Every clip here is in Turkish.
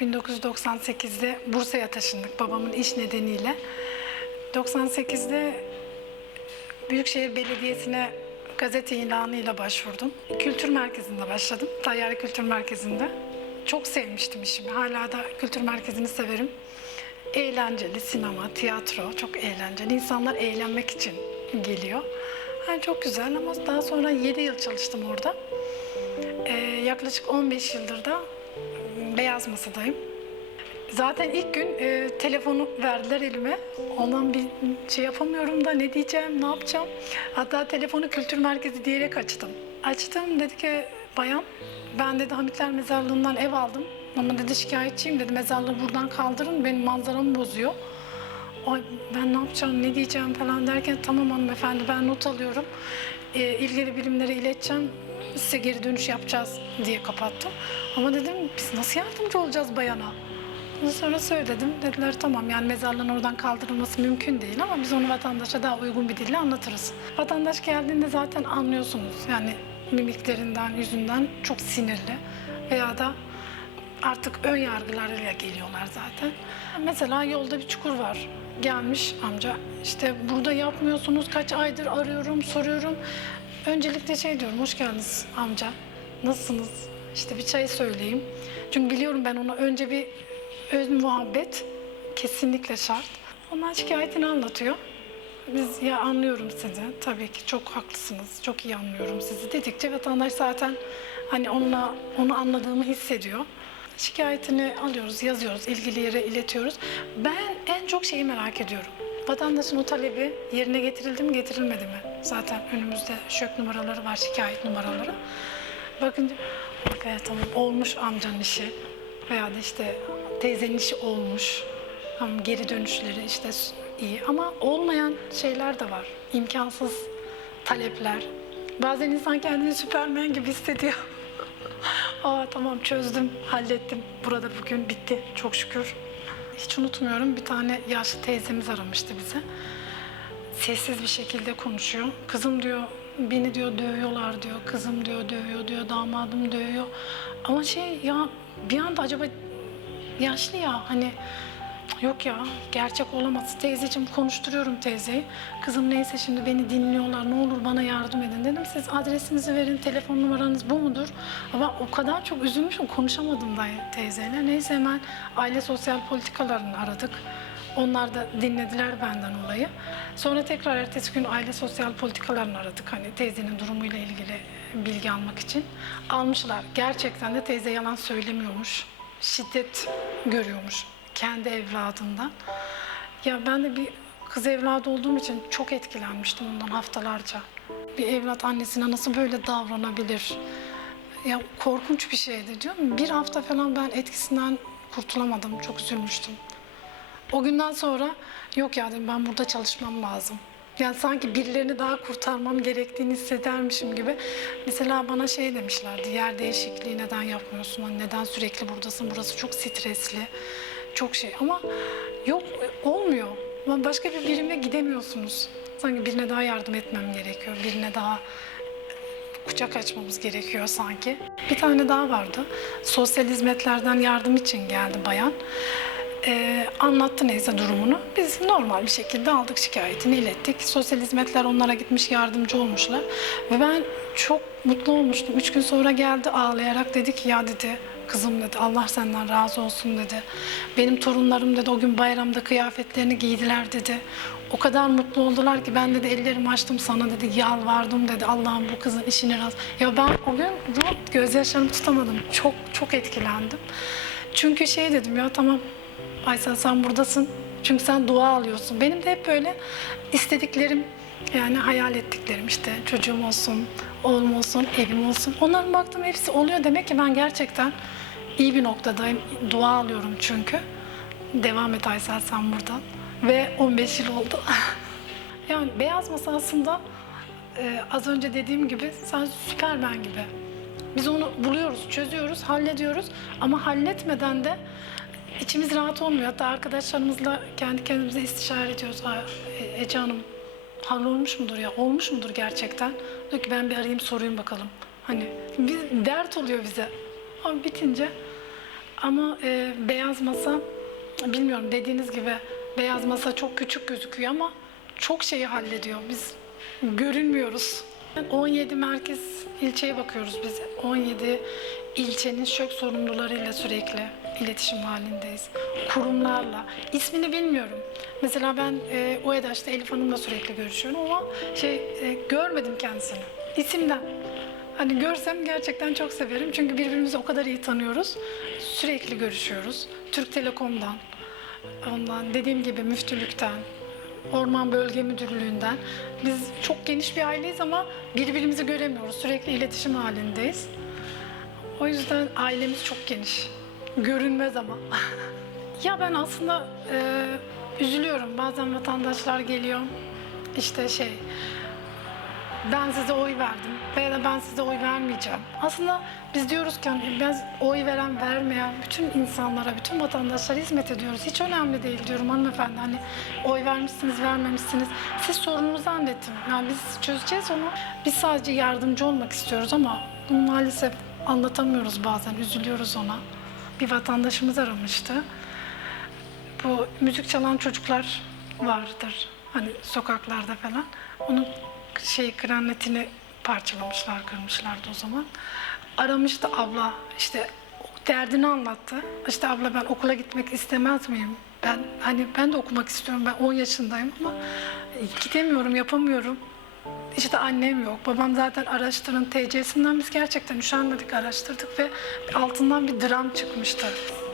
1998'de Bursa'ya taşındık babamın iş nedeniyle. 98'de Büyükşehir Belediyesi'ne gazete ilanıyla başvurdum. Kültür merkezinde başladım. Tayyare Kültür Merkezi'nde. Çok sevmiştim işimi. Hala da kültür merkezini severim. Eğlenceli, sinema, tiyatro çok eğlenceli. İnsanlar eğlenmek için geliyor. Yani çok güzel ama daha sonra 7 yıl çalıştım orada. Yaklaşık 15 yıldır da Beyaz Masa'dayım. Zaten ilk gün telefonu verdiler elime. Ondan bir şey yapamıyorum da ne diyeceğim, ne yapacağım. Hatta telefonu kültür merkezi diyerek açtım. Açtım, dedi ki bayan, ben dedi Hamitler Mezarlığı'ndan ev aldım. Ama dedi şikayetçiyim dedi, mezarlığı buradan kaldırın, benim manzaramı bozuyor. Ay ben ne yapacağım, ne diyeceğim falan derken tamam hanımefendi ben not alıyorum. İlgili birimlere ileteceğim, size geri dönüş yapacağız diye kapattım. Ama dedim biz nasıl yardımcı olacağız bayana? Sonra söyledim. Dediler tamam yani mezarlığın oradan kaldırılması mümkün değil ama biz onu vatandaşa daha uygun bir dille anlatırız. Vatandaş geldiğinde zaten anlıyorsunuz. Yani mimiklerinden, yüzünden çok sinirli veya da artık ön yargılarıyla geliyorlar zaten. Mesela yolda bir çukur var. Gelmiş amca işte burada yapmıyorsunuz kaç aydır arıyorum soruyorum. Öncelikle şey diyorum hoş geldiniz amca nasılsınız? İşte bir çay söyleyeyim. Çünkü biliyorum ben ona önce bir öz muhabbet kesinlikle şart. Ondan şikayetini anlatıyor. Biz ya anlıyorum sizi. Tabii ki çok haklısınız. Çok iyi anlıyorum sizi dedikçe vatandaş zaten hani onu anladığımı hissediyor. Şikayetini alıyoruz, yazıyoruz, ilgili yere iletiyoruz. Ben en çok şeyi merak ediyorum. Vatandaşın o talebi yerine getirildi mi, getirilmedi mi? Zaten önümüzde şök numaraları var, şikayet numaraları. Bakınca, evet tamam olmuş amcanın işi veya da işte teyzenin işi olmuş. Tamam, geri dönüşleri işte iyi ama olmayan şeyler de var. İmkansız talepler. Bazen insan kendini Süpermen gibi hissediyor. Aa tamam çözdüm, hallettim. Burada bugün bitti çok şükür. Hiç unutmuyorum bir tane yaşlı teyzemiz aramıştı bize. Sessiz bir şekilde konuşuyor. Kızım diyor beni diyor dövüyorlar diyor. Kızım diyor dövüyor diyor. Damadım dövüyor. Ama şey ya bir anda acaba yaşlı ya hani yok ya gerçek olamaz. Teyzeciğim konuşturuyorum teyzeyi. Kızım neyse şimdi beni dinliyorlar ne olur bana yardım edin dedim. Siz adresinizi verin telefon numaranız bu mudur? Ama o kadar çok üzülmüşüm konuşamadım da teyzeyle. Neyse hemen aile sosyal politikalarını aradık. Onlar da dinlediler benden olayı. Sonra tekrar ertesi gün aile sosyal politikalarını aradık. Hani teyzenin durumuyla ilgili bilgi almak için. Almışlar. Gerçekten de teyze yalan söylemiyormuş. Şiddet görüyormuş kendi evladından. Ya ben de bir kız evladı olduğum için çok etkilenmiştim ondan haftalarca. Bir evlat annesine nasıl böyle davranabilir? Ya korkunç bir şeydi diyorum. Bir hafta falan ben etkisinden kurtulamadım. Çok üzülmüştüm. O günden sonra yok ya dedim ben burada çalışmam lazım. Yani sanki birilerini daha kurtarmam gerektiğini hissedermişim gibi. Mesela bana şey demişlerdi, yer değişikliği neden yapmıyorsun? Hani neden sürekli buradasın? Burası çok stresli, çok şey. Ama yok olmuyor. Ama başka bir birime gidemiyorsunuz. Sanki birine daha yardım etmem gerekiyor, birine daha kucak açmamız gerekiyor sanki. Bir tane daha vardı. Sosyal hizmetlerden yardım için geldi bayan. Anlattı neyse durumunu. Biz normal bir şekilde aldık şikayetini ilettik. Sosyal hizmetler onlara gitmiş yardımcı olmuşlar. Ve ben çok mutlu olmuştum. 3 gün sonra geldi ağlayarak dedi ki ya dedi kızım dedi Allah senden razı olsun dedi. Benim torunlarım dedi o gün bayramda kıyafetlerini giydiler dedi. O kadar mutlu oldular ki ben dedi ellerimi açtım sana dedi yalvardım dedi Allah'ım bu kızın işini razı. Ya ben o gün gözyaşlarımı tutamadım. Çok çok etkilendim. Çünkü şey dedim ya tamam Aysel sen buradasın. Çünkü sen dua alıyorsun. Benim de hep böyle istediklerim yani hayal ettiklerim işte çocuğum olsun, oğlum olsun, evim olsun. Onların baktım hepsi oluyor. Demek ki ben gerçekten iyi bir noktadayım. Dua alıyorum çünkü. Devam et Aysel sen buradan. Ve 15 yıl oldu. Yani Beyaz Masa aslında az önce dediğim gibi sen Süpermen gibi. Biz onu buluyoruz, çözüyoruz, hallediyoruz. Ama halletmeden de İçimiz rahat olmuyor. Hatta arkadaşlarımızla kendi kendimize istişare ediyoruz. Ece Hanım hallolmuş mudur ya? Olmuş mudur gerçekten? Diyor ki ben bir arayayım sorayım bakalım. Hani bir dert oluyor bize. Ama bitince Ama beyaz masa, bilmiyorum, dediğiniz gibi beyaz masa çok küçük gözüküyor ama çok şeyi hallediyor. Biz görünmüyoruz. 17 merkez ilçeye bakıyoruz biz. 17 ilçenin şok sorumlularıyla sürekli iletişim halindeyiz. Kurumlarla. İsmini bilmiyorum. Mesela ben OEDAŞ'ta Elif Hanım'la sürekli görüşüyorum ama görmedim kendisini. İsimden. Hani görsem gerçekten çok severim. Çünkü birbirimizi o kadar iyi tanıyoruz. Sürekli görüşüyoruz. Türk Telekom'dan, ondan dediğim gibi müftülükten, Orman Bölge Müdürlüğü'nden. Biz çok geniş bir aileyiz ama birbirimizi göremiyoruz. Sürekli iletişim halindeyiz. O yüzden ailemiz çok geniş. Görünmez ama. Ya ben aslında üzülüyorum. Bazen vatandaşlar geliyor. İşte ben size oy verdim veya da ben size oy vermeyeceğim. Aslında biz diyoruz ki hani ben oy veren, vermeyen bütün insanlara, bütün vatandaşlara hizmet ediyoruz. Hiç önemli değil diyorum hanımefendi. Hani oy vermişsiniz, vermemişsiniz. Siz sorununuzu anlatın. Yani biz çözeceğiz onu. Biz sadece yardımcı olmak istiyoruz ama bunu maalesef anlatamıyoruz bazen. Üzülüyoruz ona. Bir vatandaşımız aramıştı. Bu müzik çalan çocuklar vardır. Hani sokaklarda falan. Onun klarnetini parçalamışlar, kırmışlardı o zaman. Aramıştı abla, işte derdini anlattı. İşte abla ben okula gitmek istemez miyim? Ben de okumak istiyorum. Ben 10 yaşındayım ama gidemiyorum, yapamıyorum. İşte annem yok. Babam zaten araştırın TC'sinden biz gerçekten üşenmedik, araştırdık ve altından bir dram çıkmıştı.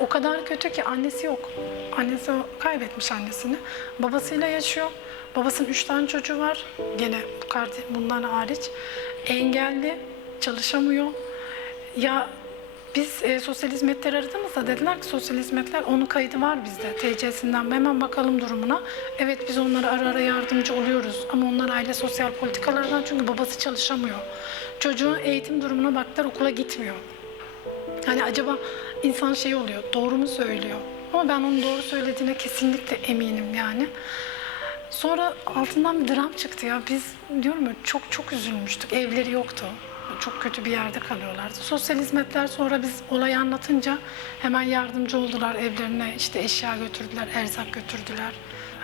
O kadar kötü ki annesi yok. Annesi kaybetmiş annesini. Babasıyla yaşıyor. Babasının 3 tane çocuğu var. Gene bundan hariç. Engelli, çalışamıyor. Ya biz sosyal hizmetleri aradığımızda dediler ki sosyal hizmetler onun kaydı var bizde TC'sinden. Hemen bakalım durumuna. Evet biz onlara ara ara yardımcı oluyoruz ama onlar aile sosyal politikalardan çünkü babası çalışamıyor. Çocuğun eğitim durumuna baktılar okula gitmiyor. Hani acaba insan oluyor doğru mu söylüyor? Ama ben onun doğru söylediğine kesinlikle eminim yani. Sonra altından bir dram çıktı ya. Biz diyorum ya çok çok üzülmüştük. Evleri yoktu. Çok kötü bir yerde kalıyorlardı. Sosyal hizmetler sonra biz olayı anlatınca hemen yardımcı oldular evlerine. İşte eşya götürdüler, erzak götürdüler.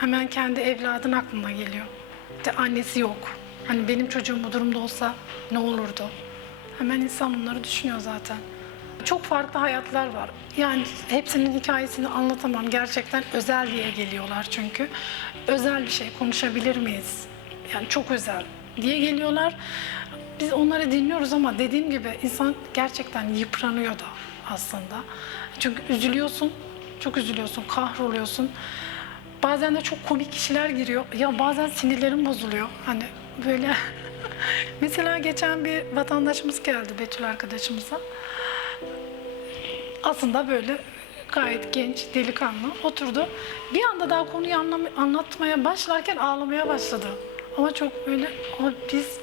Hemen kendi evladın aklına geliyor. İşte annesi yok. Hani benim çocuğum bu durumda olsa ne olurdu? Hemen insan bunları düşünüyor zaten. Çok farklı hayatlar var. Yani hepsinin hikayesini anlatamam. Gerçekten özel diye geliyorlar çünkü. Özel bir şey konuşabilir miyiz? Yani çok özel diye geliyorlar. Biz onları dinliyoruz ama dediğim gibi insan gerçekten yıpranıyor da aslında. Çünkü üzülüyorsun, çok üzülüyorsun, kahroluyorsun. Bazen de çok komik kişiler giriyor. Ya bazen sinirlerim bozuluyor. Hani böyle mesela geçen bir vatandaşımız geldi Betül arkadaşımıza. Aslında böyle gayet genç, delikanlı oturdu. Bir anda daha konuyu anlatmaya başlarken ağlamaya başladı. Ama çok böyle biz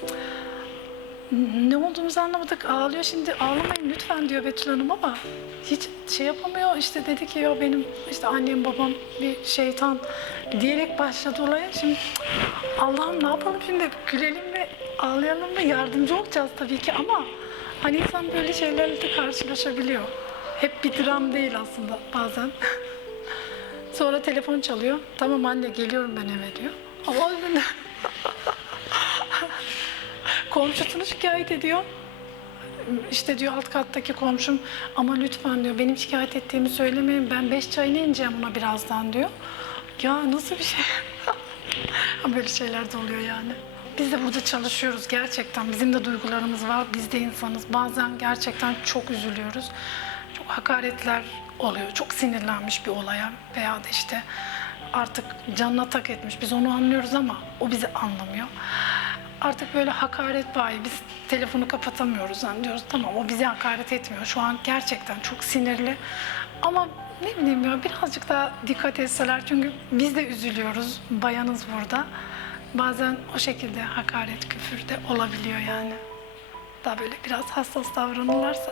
ne olduğumuzu anlamadık. Ağlıyor şimdi. Ağlamayın lütfen diyor Betül Hanım ama hiç yapamıyor. İşte dedi ki ya benim işte annem babam bir şeytan diyerek başladı olaya. Şimdi Allah'ım ne yapalım şimdi? Gülelim mi? Ağlayalım mı? Yardımcı olacağız tabii ki ama hani insan böyle şeylerle de karşılaşabiliyor. Hep bir dram değil aslında bazen. Sonra telefon çalıyor. Tamam anne geliyorum ben eve diyor. Ama komşusunu şikayet ediyor. İşte diyor alt kattaki komşum ama lütfen diyor benim şikayet ettiğimi söylemeyin. Ben 5 çayını ineceğim ona birazdan diyor. Ya nasıl bir şey? Böyle şeyler de oluyor yani. Biz de burada çalışıyoruz gerçekten. Bizim de duygularımız var. Biz de insanız. Bazen gerçekten çok üzülüyoruz. Çok hakaretler oluyor. Çok sinirlenmiş bir olaya veya da işte artık canına tak etmiş. Biz onu anlıyoruz ama o bizi anlamıyor. Artık böyle hakaret bayi. Biz telefonu kapatamıyoruz. Yani diyoruz tamam o bize hakaret etmiyor. Şu an gerçekten çok sinirli. Ama ne bileyim ya birazcık daha dikkat etseler. Çünkü biz de üzülüyoruz. Bayanız burada. Bazen o şekilde hakaret, küfür de olabiliyor yani. Daha böyle biraz hassas davranırlarsa.